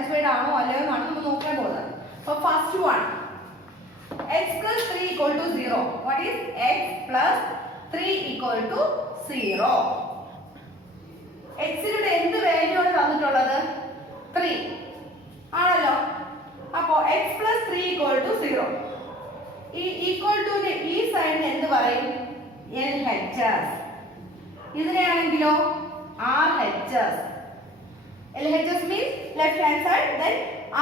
Satisfied ആണോ അല്ലയോ എന്നാണ് നമ്മൾ നോക്കാൻ പോകുന്നത്. അപ്പോൾ first one x plus 3 equal to 0. What is x plus 3 equal to 0? x ന്റെ എന്ത് വാല്യൂ ആണ് തന്നിട്ടുള്ളത്? 3 ആണല്ലോ. അപ്പോൾ x plus 3 equal to 0. ഈ ഈക്വൽ ടു ഈ സൈഡിന് എന്ത് പറയും? LHS. ഇതിനെയാണെങ്കിലോ RHS. LHS means left hand side, then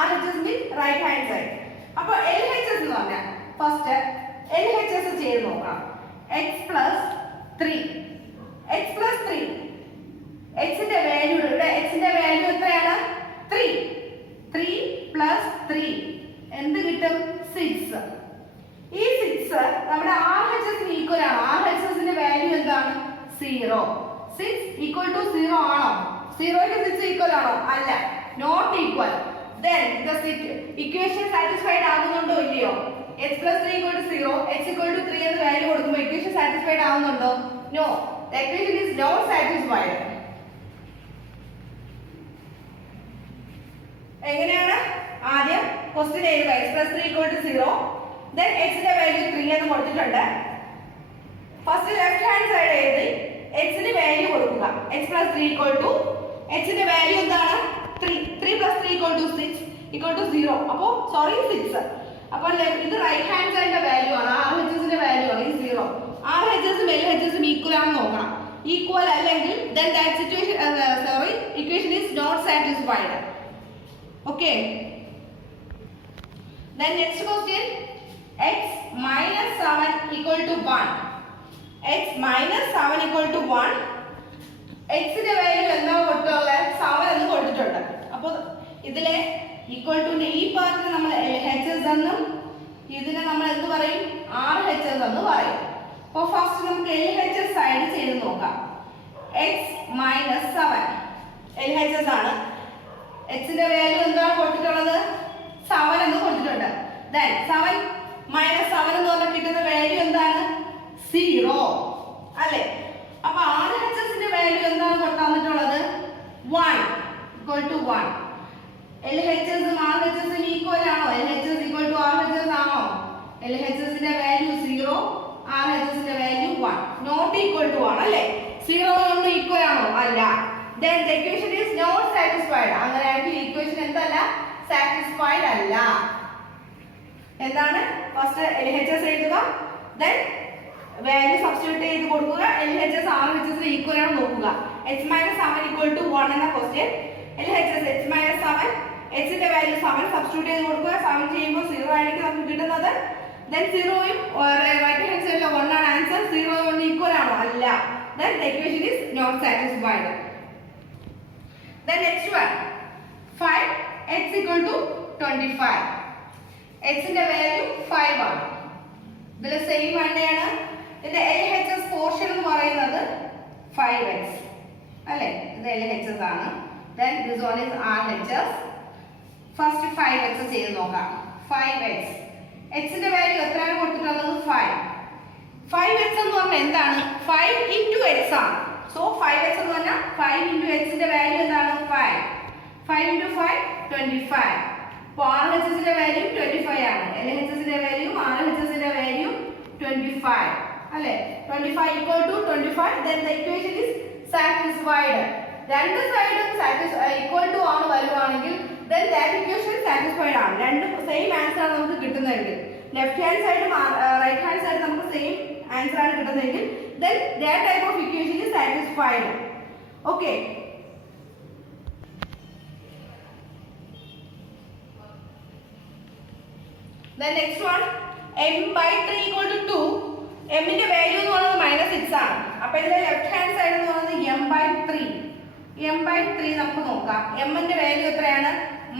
RHS means right hand side. അപ്പോൾ LHS എന്ന് പറഞ്ഞാൽ ഫസ്റ്റ് LHS ചെയ്ത് നോക്കാം. x plus 3. x plus 3. x ന്റെ വാല്യൂ ഇവിടെ x ന്റെ വാല്യൂ എത്രയാണ്? 3. 3 plus 3 എന്ത് കിട്ടും? 6. ഈ 6 നമ്മുടെ RHS ന് ഈക്വൽ ആണ്. RHS ന്റെ വാല്യൂ എന്താണ്? 0. 6 equal to 0 ആണോ? 0 to 6 equal ആണോ? അല്ല, not equal. Then the equation satisfied ആകുന്നുണ്ടോ ഇല്ലയോ? x plus 3 equal to 0, x equal to 3 എന്ന് വാല്യൂ കൊടുക്കുമ്പോൾ equation satisfied ആവുന്നുണ്ടോ? No, the equation is not satisfied. എങ്ങനെയാണ്? ആദ്യം ക്വസ്റ്റ്യൻ എഴുതുക. x plus 3 equal to 0, then x ന്റെ വാല്യൂ 3 എന്ന് കൊടുത്തിട്ടുണ്ട്. ഫസ്റ്റ് ലെഫ്റ്റ് ഹാൻഡ് സൈഡ് എഴുതി x ന്റെ വാല്യൂ കൊടുക്കുക. x plus 3 equal to x ന്റെ വാല്യൂ എന്താണ്? 3. 3 plus 3 equal to 6 equal to 0. അപ്പോൾ സോറി 6. അപ്പോൾ ഇത് റൈറ്റ് ഹാൻഡ് സൈഡിന്റെ വാല്യൂ ആണ്. RHS ന്റെ വാല്യൂ ആണ് ഈ 0. RHS ഉം LHS ഉം ഈക്വൽ ആണെന്ന് നോക്കണം. ഈക്വൽ അല്ലെങ്കിൽ then that situation equation is not satisfied. Okay. Then next question, x minus 7 equal to 1. x minus 7 equal to 1. x ന്റെ വാല്യൂ എന്താ കൊടുത്തുള്ളത്? 7 എന്ന് കൊടുത്തിട്ടുണ്ട്. അപ്പോൾ ഇതിലെ ഈക്വൽ ടു ഈ പാർട്ടിനെ നമ്മൾ LHS എന്നും ഇതിനെ നമ്മൾ എന്ത് പറയും? RHS എന്ന് പറയും. അപ്പോൾ ഫസ്റ്റ് നമുക്ക് LHS സൈഡ് ചെയ്ത് നോക്കാം. x minus 7 LHS ആണ്. x ന്റെ വാല്യൂ എന്താണ് കൊടുത്തിട്ടുള്ളത്? 7 എന്ന് കൊടുത്തിട്ടുണ്ട്. then 7 minus 7 എന്ന് പറഞ്ഞാൽ കിട്ടുന്ന വാല്യൂ എന്താണ്? 0 അല്ലേ? അപ്പോൾ RHS ന്റെ വാല്യൂ എന്താണ് കൊടുത്തിട്ടുള്ളത്? 1 equal to 1. LHS ഉം RHS ഉം ഈക്വൽ ആണോ? LHS equal to RHS ആണോ? LHS ന്റെ വാല്യൂ 0, RHS ന്റെ വാല്യൂ 1. not equal to ആണ് അല്ലേ? 0 കൊണ്ട് ഈക്വൽ ആണോ? അല്ല. then the equation is not satisfied. അങ്ങനെയാണെങ്കിൽ ഇക്വേഷൻ എന്തല്ല? സാറ്റിസ്ഫൈഡ് അല്ല. എന്താണ്? ഫസ്റ്റ് LHS എഴുതുക, then വാല്യൂ സബ്സ്റ്റിറ്റ്യൂട്ട് ചെയ്ത് കൊടുക്കുക. LHS RHS ഈക്വൽ ആണോ നോക്കുക. x minus 7 equal to 1 എന്ന question. LHS x minus 7, x ന്റെ വാല്യൂ 7 സബ്സ്റ്റിറ്റ്യൂട്ട് ചെയ്ത് കൊടുക്കുക. 7 ചെയ്യുമ്പോൾ 0 ആയിരിക്കും നമുക്ക് കിട്ടുന്നത്. then 0 ഉം റൈറ്റ് ഹാൻഡ് സൈഡിൽ 1 ആണ് ആൻസർ. 0 കൊണ്ട് ഈക്വൽ ആണോ? അല്ല. then the equation is not satisfied. then next one, 5x equal to 25. x ന്റെ വാല്യൂ 5 ആണ്. ഇതിൽ സെയിം തന്നെയാണ്. ഇതിന്റെ LHS പോർഷൻ എന്ന് പറയുന്നത് 5x അല്ലേ? ഇത് LHS ആണ്. then this one is RHS. first 5x ചെയ്ത് നോക്കാം. 5x x ന്റെ വാല്യൂ എത്രയാണ് കൊടുത്തിട്ടുള്ളത്? 5. 5x എന്ന് പറഞ്ഞാൽ എന്താണ്? 5 into x ആണ്. so 5x എന്ന് പറഞ്ഞാൽ 5 into x ന്റെ വാല്യൂ എന്താണ്? 5. 5 into 5 25. അപ്പോൾ RHS ന്റെ വാല്യൂ 25 ആണ്. LHS ന്റെ വാല്യൂ RHS ന്റെ വാല്യൂ 25 അല്ലേ? 25 equal to 25. then the equation is satisfied. രണ്ട് സൈഡും ഈക്വൽ ടു ആണ് വരുവാണെങ്കിൽ then that equation satisfied ആണ്. രണ്ടും സെയിം ആൻസർ ആണ് നമുക്ക് കിട്ടുന്നതെങ്കിൽ, ലെഫ്റ്റ് ഹാൻഡ് സൈഡും റൈറ്റ് ഹാൻഡ് സൈഡും നമുക്ക് സെയിം ആൻസർ ആണ് കിട്ടുന്നതെങ്കിൽ then that type of equation is satisfied. okay. then next one, m/3 equal to 2. m ന്റെ വാല്യൂ എന്ന് പറയുന്നത് -6 ആണ്. അപ്പോൾ ഇതിലെ ലെഫ്റ്റ് ഹാൻഡ് സൈഡ് എന്ന് പറയുന്നത് m/3. m/3 നമുക്ക് നോക്കാം. m ന്റെ വാല്യൂ എത്രയാണ്?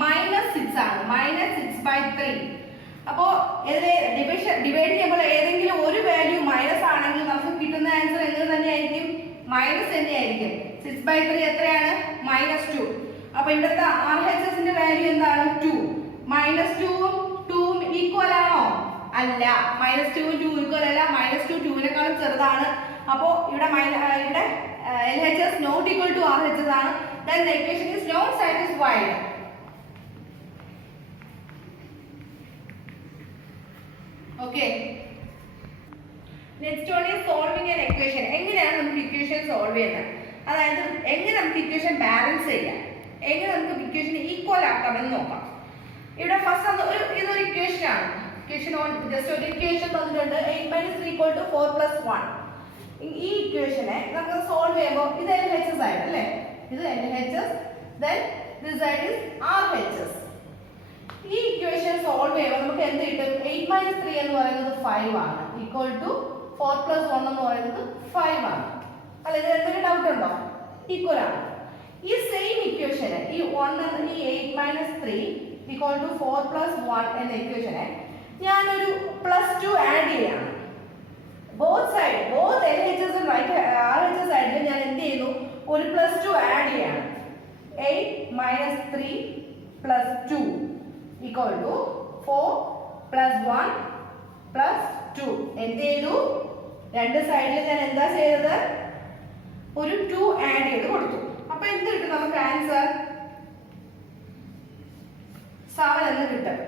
-6 ആണ്. -6/3. അപ്പോൾ ഇതിലെ ഡിവൈഡ് ചെയ്യുമ്പോൾ ഏതെങ്കിലും ഒരു വാല്യൂ മൈനസ് ആണെങ്കിൽ നമുക്ക് കിട്ടുന്ന ആൻസർ എന്ത് തന്നെയായിരിക്കും? മൈനസ് തന്നെയായിരിക്കും. 6/3 എത്രയാണ്? -2. അപ്പോൾ ഇവിടുത്തെ RHS ന്റെ വാല്യൂ എന്താണ്? 2. -2 ഉം 2 ഉം ഈക്വൽ ആണോ? അല്ല. -2 ഉം 2 ഈക്വൽ അല്ല. -2 2നേക്കാളും ചെറുതാണ്. അപ്പോൾ ഇവിടെ LHS not equal to RHS ആണ്. then the equation is not satisfied. Okay, next one is solving an equation. എങ്ങനെയാണ് നമുക്ക് ഇക്വേഷൻ സോൾവ് ചെയ്യുന്നത്, അതായത് എങ്ങനെ നമുക്ക് ഇക്വേഷൻ ബാലൻസ് ചെയ്യാം, എങ്ങനെ നമുക്ക് ഇക്വേഷൻ ഈക്വൽ ആക്കാമെന്ന് നോക്കാം. ഇവിടെ ഫസ്റ്റ് ഇതൊരു ഇക്വേഷൻ ആണ്. ഇക്വേഷൻ ജസ്റ്റ് ഒരു ഇക്വേഷൻ തന്നിട്ടുണ്ട്, 8 - 3 = 4 + 1. ഈ ഇക്വേഷനെ നമുക്ക് സോൾവ് ചെയ്യുമ്പോൾ ഇത് LHS ആയിട്ട് അല്ലേ, ഇത് LHS, then this side is RHS. ഈ ഇക്വേഷൻ സോൾവ് ചെയ്യുമ്പോൾ നമുക്ക് എന്ത് കിട്ടും? 8 - 3 എന്ന് പറയുന്നത് 5 ആണ്, ഈക്വൽ ടു 4 + 1 എന്ന് പറയുന്നത് 5 ആണ് അല്ലെ. ഇത് എന്തെങ്കിലും ഡൗട്ട് ഉണ്ടോ? ഈക്വൽ ആണ്. ഈ സെയിം ഇക്വേഷനെ ഈ 8 - 3 ഈക്വൽ ടു 4 + 1 എന്ന ഇക്വേഷനെ ഞാനൊരു +2 ആഡ് ചെയ്യാണ്. ബോത്ത് LHS RHS സൈഡിൽ ഞാൻ എന്ത് ചെയ്യുന്നു? ഒരു +2 ആഡ് ചെയ്യാണ്. 8 - 3 + 2 ഈക്വൽ ടു 4 + 1 + 2. എന്ത് ചെയ്തു? രണ്ട് സൈഡിൽ ഞാൻ എന്താ ചെയ്തത്? ഒരു 2 ആഡ് ചെയ്ത് കൊടുത്തു. അപ്പൊ എന്ത് കിട്ടും നമുക്ക്? ആൻസർ 7 എന്ന് കിട്ടും.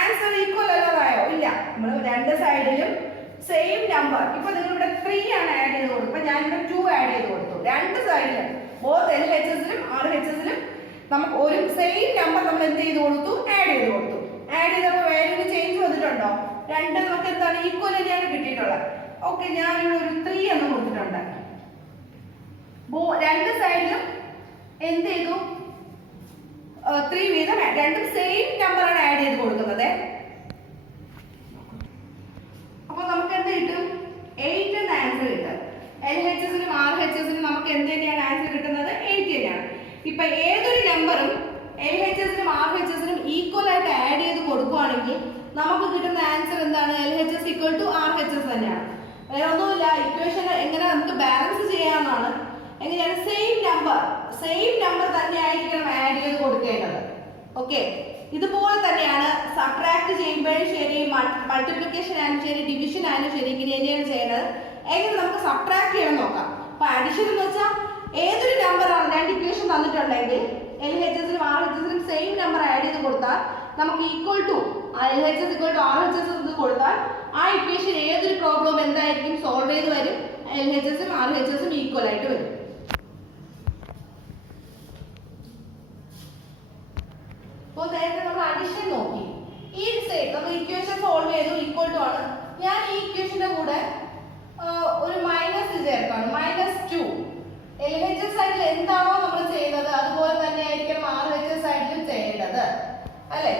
ആൻസർ ഈക്വൽ അല്ലാതായോ? ഇല്ല. നമ്മൾ രണ്ട് സൈഡിലും സെയിം നമ്പർ, ഇപ്പൊ നിങ്ങൾ ഇവിടെ 3 ആണ് ആഡ് ചെയ്ത് കൊടുത്തു, അപ്പൊ ഞാൻ ഇവിടെ 2 ആഡ് ചെയ്ത് കൊടുത്തു. രണ്ട് സൈഡിലും ബോത്ത് LHSലും RHSലും നമുക്ക് ഒരു സെയിം നമ്പർ നമ്മൾ എന്ത് ചെയ്ത് കൊടുത്തു? ആഡ് ചെയ്ത് കൊടുത്തു. ആഡ് ചെയ്തപ്പോൾ വാല്യൂവിന് ചേഞ്ച് വന്നിട്ടുണ്ടോ? രണ്ട് നമുക്ക് എന്താണ്? ഈക്വൽ തന്നെയാണ് കിട്ടിയിട്ടുള്ളത്. ഓക്കെ, ഞാനിവിടെ ഒരു 3 എന്ന് കൊടുത്തിട്ടുണ്ട്. രണ്ട് സൈഡിലും എന്ത് ചെയ്തു? 3 വീതം, രണ്ടും സെയിം നമ്പറാണ് ആഡ് ചെയ്ത് കൊടുക്കുന്നത്. അപ്പൊ നമുക്ക് എന്ത് കിട്ടും? 8 എന്ന ആൻസർ കിട്ടും. LHSലും RHSലും നമുക്ക് എന്ത് തന്നെയാണ് ആൻസർ കിട്ടുന്നത്? 8 തന്നെയാണ്. ഇപ്പൊ ഏതൊരു നമ്പറും LHSലും RHSലും ഈക്വൽ ആയിട്ട് ആഡ് ചെയ്ത് കൊടുക്കുകയാണെങ്കിൽ നമുക്ക് കിട്ടുന്ന ആൻസർ എന്താണ്? LHS = RHS തന്നെയാണ്. വേറെ ഒന്നുമില്ല. ഇക്വേഷൻ എങ്ങനെ നമുക്ക് ബാലൻസ് ചെയ്യാമെന്നാണ്. എങ്ങനെയാണ്? സെയിം നമ്പർ തന്നെ ആയിരിക്കണം ആഡ് ചെയ്ത് കൊടുക്കേണ്ടത്. ഓക്കെ, ഇതുപോലെ തന്നെയാണ് സബ്ട്രാക്ട് ചെയ്യുമ്പോഴും ശരി, മൾട്ടിപ്ലിക്കേഷൻ ആയാലും ശരി, ഡിവിഷൻ ആയാലും ശരി, ഇങ്ങനെ തന്നെയാണ് ചെയ്യേണ്ടത്. എങ്ങനെ നമുക്ക് സബ്ട്രാക്ട് ചെയ്യണം നോക്കാം. അപ്പൊ അഡിഷൻ എന്ന് വെച്ചാൽ ഏതൊരു നമ്പറാണ് രണ്ട് ഇക്വേഷൻ തന്നിട്ടുണ്ടെങ്കിൽ LHSലും RHSലും സെയിം നമ്പർ ആഡ് ചെയ്ത് കൊടുത്താൽ നമുക്ക് ഈക്വൽ ടു LHS = RHS എന്ന് കൊടുത്താൽ ആ ഇക്വേഷൻ ഏതൊരു പ്രോബ്ലം എന്തായിരിക്കും? സോൾവ് ചെയ്ത് വരും. LHSലും RHSലും ഈക്വൽ ആയിട്ട് വരും. അപ്പോൾ നേരത്തെ നമ്മൾ അഡിഷൻ നോക്കി. ഈ സൈഡ് നമ്മൾ ഇക്വേഷൻ സോൾവ് ചെയ്തു, ഈക്വൽ ടു ആണ്. ഞാൻ ഈ ഇക്വേഷന്റെ കൂടെ ഒരു മൈനസ് ചേർക്കാണ്, -2. LHS സൈഡിൽ എന്താണോ നമ്മൾ ചെയ്യുന്നത് അതുപോലെ തന്നെ ആയിരിക്കണം RHS സൈഡിലും ചെയ്യേണ്ടത് അല്ലേ.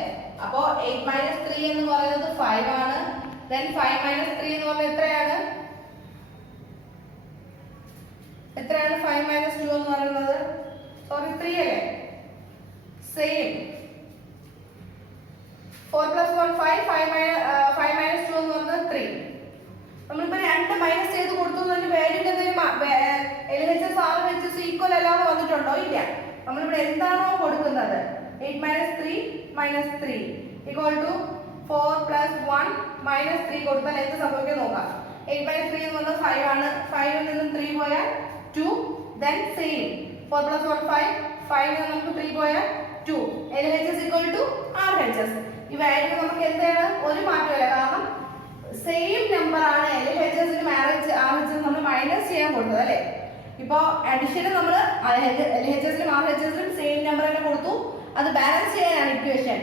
അപ്പോ 8 - 3 എന്ന് പറയുന്നത് 5 ആണ്. then 5 - 3 എന്ന് പറയുന്നത് എത്രയാണ്? 5 - 2 എന്ന് പറയുന്നത്? സോറി, 3 അല്ലേ? സെയിം. 4 + 1 5, 5 - 2 എന്ന് പറയുന്നത് 3. നമ്മളിപ്പോ 2 മൈനസ് ചെയ്ത് കൊടുത്തു വാല്യൂന്റെ LHS RHS ഈക്വൽ അല്ലാതെ വന്നിട്ടുണ്ടോ? ഇല്ല. നമ്മളിവിടെ എന്താണോ കൊടുക്കുന്നത് 8 - 3 - 3 = 4 + 1 - 3 കൊടുത്താൽ എന്ത് സംഭവിക്കും നോക്കാം. 8 - 3 എന്ന് പറഞ്ഞാൽ 5 ആണ്. 5ൽ നിന്നും 3 പോയാൽ 2. then സെയിം 4 + 1 5, 5ൽ നിന്ന് നമുക്ക് 3 പോയാൽ 2. LHS = RHS. ഈ വാല്യൂ നമുക്ക് എന്താണ്? ഒരു മാറ്റമില്ല. കാരണം സെയിം നമ്പർ ആണ് LHSലും RHSലും നമ്മൾ മൈനസ് ചെയ്യാൻ കൊടുത്തത് അല്ലേ. ഇപ്പൊ അഡിഷന് നമ്മൾ LHSലും RHSലും സെയിം നമ്പർ തന്നെ കൊടുത്തു. അത് ബാലൻസ് ചെയ്യാനാണ് ഇക്വേഷൻ.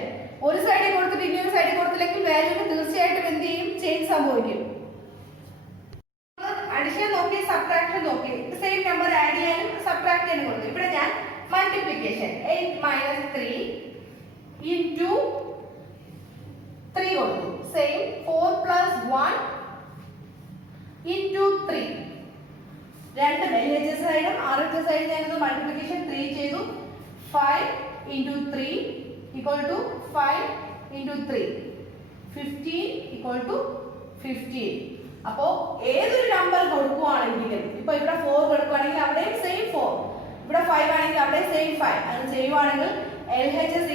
ഒരു സൈഡിൽ കൊടുത്തിട്ട് ഇങ്ങനൊരു സൈഡിൽ കൊടുത്തില്ലെങ്കിൽ വാല്യൂന് തീർച്ചയായിട്ടും എന്ത് ചെയ്യും? ചേഞ്ച് സംഭവിക്കും. അഡിഷൻ നോക്കി, സബ്ട്രാക്ഷൻ നോക്കി. സെയിം നമ്പർ ആഡ് ചെയ്യാനും സബ്ട്രാക്ട് ചെയ്യാനും കൊടുത്തു. ഇവിടെ ഞാൻ മൾട്ടിപ്ലിക്കേഷൻ 8 - 3 into 3 കൊടുത്തു. Same 4 + 1 into 3. രണ്ട് LHS സൈഡും RHS സൈഡും ഞാനൊന്ന് മൾട്ടിപ്ലിക്കേഷൻ 3 ചെയ്തു. 5 × 3 = 5 × 3. 15 = 15. അപ്പോ ഏതൊരു നമ്പർ കൊടുക്കുകയാണെങ്കിലും, ഇപ്പൊ ഇവിടെ 4 കൊടുക്കുകയാണെങ്കിൽ അവിടെയും സെയിം 4, ഇവിടെ 5 ആണെങ്കിൽ അവിടെ സെയിം 5. അത് ചെയ്യുവാണെങ്കിൽ LHS =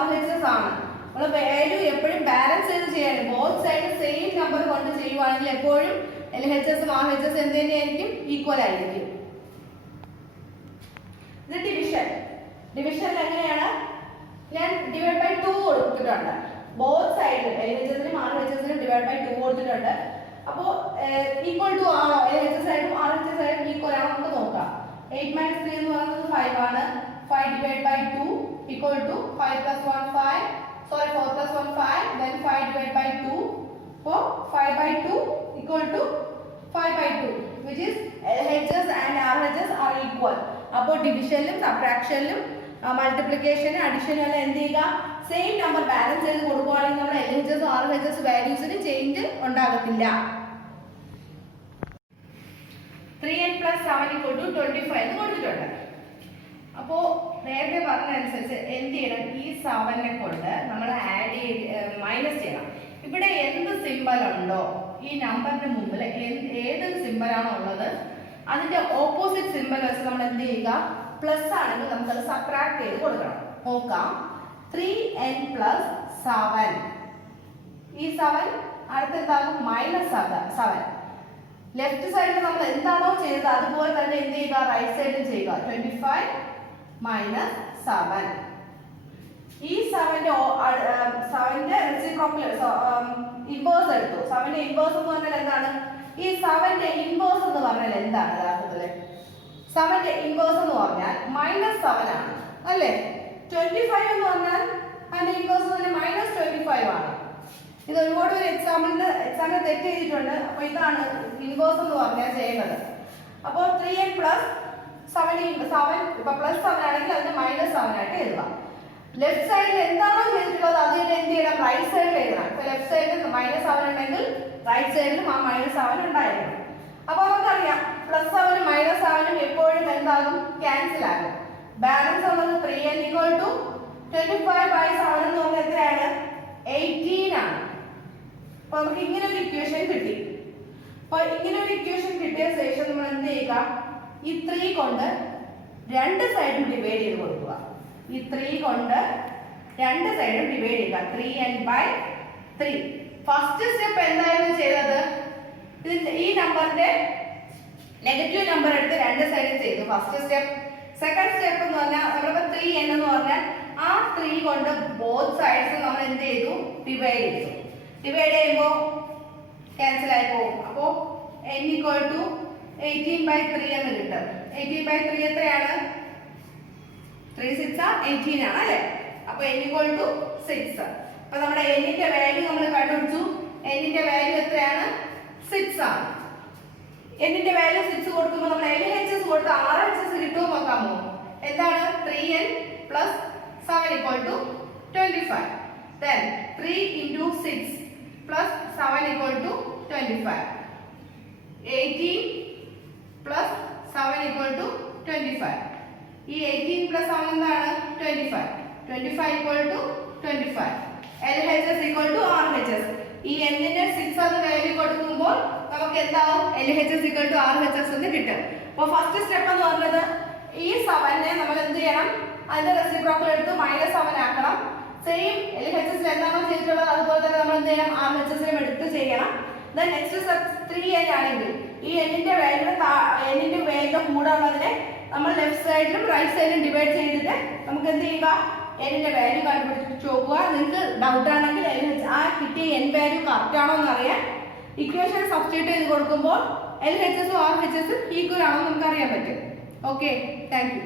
RHS ആണ്. നമ്മൾ വാല്യൂ എപ്പോഴും ബാലൻസ് ചെയ്ത് ചെയ്യാൻ, ബോത്ത് സൈഡ് സെയിം നമ്പർ കൊണ്ട് ചെയ്യുവാണെങ്കിൽ എപ്പോഴും LHSഉം RHS എന്ത് തന്നെയായിരിക്കും? ഈക്വൽ ആയിരിക്കും. ഇത് ഡിവിഷനിൽ എങ്ങനെയാണ്? ഞാൻ ഡിവൈഡ് ബൈ 2 കൊടുത്തിട്ടുണ്ട്. ബോത്ത് സൈഡിൽ എൽ എച്ച് എസിനും ആർ എച്ച് എസിനും ഡിവൈഡ് ബൈ 2 കൊടുത്തിട്ടുണ്ട്. അപ്പോൾ ഈക്വൽ ടു ആണോ എൽ എച്ച് എസ് ആയിട്ടും ആർ എച്ച് എസ് ആയിട്ടും ഈക്വൽ ആണോ നമുക്ക് നോക്കാം. 8 - 3 എന്ന് പറയുന്നത് 5 ആണ്. 5 divide by 2 equal to 5 + 1 5, sorry 4 + 1 5, then 5 divide by 2. അപ്പോൾ 5/2 equal to 5/2, which is LHS and RHS are equal. അപ്പോൾ ഡിവിഷനിലും സബ്ട്രാക്ഷനിലും മൾട്ടിപ്ലിക്കേഷനും അഡിഷനും എല്ലാം എന്ത് ചെയ്യുക, സെയിം നമ്പർ ബാലൻസ് ചെയ്ത് കൊടുക്കുകയാണെങ്കിൽ നമ്മുടെ LHS RHS വാല്യൂസിന് ചേഞ്ച് ഉണ്ടാകത്തില്ല. 3n + 7 = 25 എന്ന് കൊടുത്തിട്ടുണ്ട്. അപ്പോൾ നേരത്തെ പറഞ്ഞതനുസരിച്ച് എന്ത് ചെയ്യണം, ഈ 7നെ കൊണ്ട് നമ്മൾ ആഡ് ചെയ്ത് മൈനസ് ചെയ്യണം. ഇവിടെ എന്ത് സിമ്പൽ ഉണ്ടോ ഈ നമ്പറിന്റെ മുമ്പിൽ ഏത് സിമ്പലാണോ ഉള്ളത് അതിന്റെ ഓപ്പോസിറ്റ് സിമ്പൽ വെച്ച് നമ്മൾ എന്ത് ചെയ്യുക, പ്ലസ് ആണെങ്കിൽ നമുക്കത് സബ്ട്രാക്ട് ചെയ്ത് കൊടുക്കണം. നോക്കാം. 3n + 7, ഈ 7 അടുത്തെന്താകും -7. ലെഫ്റ്റ് സൈഡിൽ നമ്മൾ എന്താണോ ചെയ്തത് അതുപോലെ തന്നെ എന്ത് ചെയ്യുക, റൈറ്റ് സൈഡിൽ ചെയ്യുക. 25 - 7. ഈ 7ന്റെ റെസിപ്രോക്കൽ ഇൻവേഴ്സ് എടുത്തു. 7ന്റെ ഇൻവേഴ്സ് എന്ന് പറഞ്ഞാൽ എന്താണ്, ഈ 7ന്റെ ഇൻവേഴ്സ് എന്ന് പറഞ്ഞാൽ എന്താണ് യഥാർത്ഥത്തില്? 7ന്റെ ഇൻവേഴ്സ് എന്ന് പറഞ്ഞാൽ -7 ആണ് അല്ലേ? 25 എന്ന് പറഞ്ഞാൽ അതിന്റെ ഇൻവേഴ്സ് എന്ന് പറഞ്ഞാൽ -25 ആണ്. ഇത് ഒരുപാട് ഒരു എക്സാമിന് തെറ്റ് ചെയ്തിട്ടുണ്ട്. അപ്പൊ ഇതാണ് ഇൻവേഴ്സ് എന്ന് പറഞ്ഞാൽ ചെയ്യുന്നത്. അപ്പോൾ 3n + 7 ഇപ്പൊ +7 ആണെങ്കിൽ അതിന് -7 ആയിട്ട് എഴുതുക. ലെഫ്റ്റ് സൈഡിൽ എന്താണോ ചെയ്തിട്ടുള്ളത് അത് എന്ത് ചെയ്യണം, റൈറ്റ് സൈഡിൽ എഴുതണം. ഇപ്പൊ ലെഫ്റ്റ് സൈഡിൽ -7 ഉണ്ടെങ്കിൽ റൈറ്റ് സൈഡിലും ആ -7 ഉണ്ടായിരിക്കണം. അപ്പൊ നമുക്കറിയാം +7 -7 എപ്പോഴും എന്താകും, ക്യാൻസൽ ആകും. ബാലൻസ് ഉള്ളത് 3n = 25/7 എന്ന് പറഞ്ഞാൽ എത്രയാണ്, 18 ആണ്. അപ്പൊ നമുക്ക് ഇങ്ങനെ ഒരു ഇക്വേഷൻ കിട്ടി. അപ്പൊ ഇങ്ങനെ ഒരു ഇക്വേഷൻ കിട്ടിയ ശേഷം നമ്മൾ എന്ത് ചെയ്യുക, ഈ 3 കൊണ്ട് രണ്ട് സൈഡും ഡിവൈഡ് ചെയ്ത് കൊടുക്കുക. ഈ 3 കൊണ്ട് രണ്ട് സൈഡും ഡിവൈഡ് ചെയ്യുക. 3n/3. ഫസ്റ്റ് സ്റ്റെപ്പ് എന്തായിരുന്നു ചെയ്തത്, ഈ നമ്പറിന്റെ നെഗറ്റീവ് നമ്പർ എടുത്ത് രണ്ട് സൈഡും ചെയ്തു, ഫസ്റ്റ് സ്റ്റെപ്പ്. സെക്കൻഡ് സ്റ്റെപ്പ് എന്ന് പറഞ്ഞാൽ നമ്മളിപ്പോ 3n എന്ന് പറഞ്ഞാൽ ആ 3 കൊണ്ട് ബോത്ത് സൈഡ്സ് നമ്മൾ എന്ത് ചെയ്തു, ഡിവൈഡ് ചെയ്തു. ഡിവൈഡ് ചെയ്യുമ്പോൾ ക്യാൻസൽ ആയി പോകും. അപ്പോൾ n = 18/3 എന്ന് കിട്ടും. 18/3 എത്രയാണ്, 3 × 6 = 18 ആണ് അല്ലേ? അപ്പൊ n = 6. അപ്പൊ നമ്മുടെ n ന്റെ വാല്യൂ നമ്മൾ കണ്ടുപിടിച്ചു. n ന്റെ വാല്യൂ എത്രയാണ്, 6 ആണ്. n ന്റെ വാല്യൂ 6 കൊടുക്കുമ്പോൾ നമ്മൾ LHS കൊടുത്ത് RHS കിട്ടുമോ നോക്കാമോ? എന്താണ്, 3n + 7 = 25. Then 3 × 6 + 7 = 25. 18 + 7 = 25. ഈ 18 + 7 എന്താണ്, 25. 25 = 25. LHS = RHS. ഈ n ന്റെ 6 അത് വാല്യൂ കൊടുക്കുമ്പോൾ നമുക്ക് എന്താവും, LHS = RHS എന്ന് കിട്ടും. അപ്പോൾ ഫസ്റ്റ് സ്റ്റെപ്പ് എന്ന് പറഞ്ഞത് ഈ 7നെ നമ്മൾ എന്ത് ചെയ്യണം, അതിന്റെ റെസിപ്രോക്കൽ എടുത്ത് -7 ആക്കണം. സെയിം LHS എന്താണോ ചെയ്തിട്ടുള്ളത് അതുപോലെ തന്നെ നമ്മൾ എന്ത് ചെയ്യണം, RHS എടുത്ത് ചെയ്യണം. ദെൻ നെക്സ്റ്റ് സ്റ്റെപ്പ് 3n ആണെങ്കിൽ ഈ n ന്റെ വാല്യൂ കൂടെ ഉള്ളതിനെ നമ്മൾ ലെഫ്റ്റ് സൈഡിലും റൈറ്റ് സൈഡിലും ഡിവൈഡ് ചെയ്തിട്ട് നമുക്ക് എന്ത് ചെയ്യുക, n ന്റെ വാല്യൂ കണ്ടുപിടിച്ച് നോക്കുക. നിങ്ങൾക്ക് ഡൗട്ട് ആണെങ്കിൽ ആ കിട്ടിയ n വാല്യൂ കറക്റ്റ് ആണോ എന്ന് അറിയാൻ ഇക്വേഷൻ സബ്സ്റ്റിറ്റ്യൂട്ട് ചെയ്ത് കൊടുക്കുമ്പോൾ LHS ഉം RHS ഉം ഈക്വൽ ആണോ നമുക്ക് അറിയാൻ പറ്റും. Okay, thank you.